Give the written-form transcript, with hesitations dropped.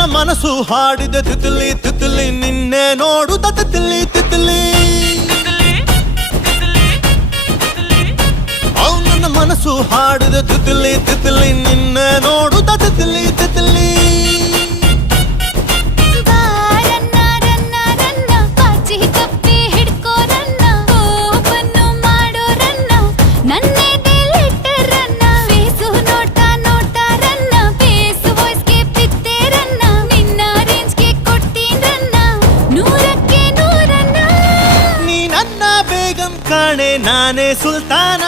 ನನ್ನ ಮನಸ್ಸು ಹಾಡಿದ ತಿತ್ಲಿ ತಿತ್ಲಿ ನಿನ್ನೆ ನೋಡುತ್ತ ತಿತ್ಲಿ ತಿತ್ಲಿ ನನ್ನ ಮನಸ್ಸು ಹಾಡಿದ ತಿತ್ಲಿ ತಿತ್ಲಿ ನಿನ್ನೆ ನೋಡುತ್ತ ತಿತ್ಲಿ ತಿತ್ಲಿ ಕಾಣೆ ನಾನೇ ಸುಲ್ತಾನ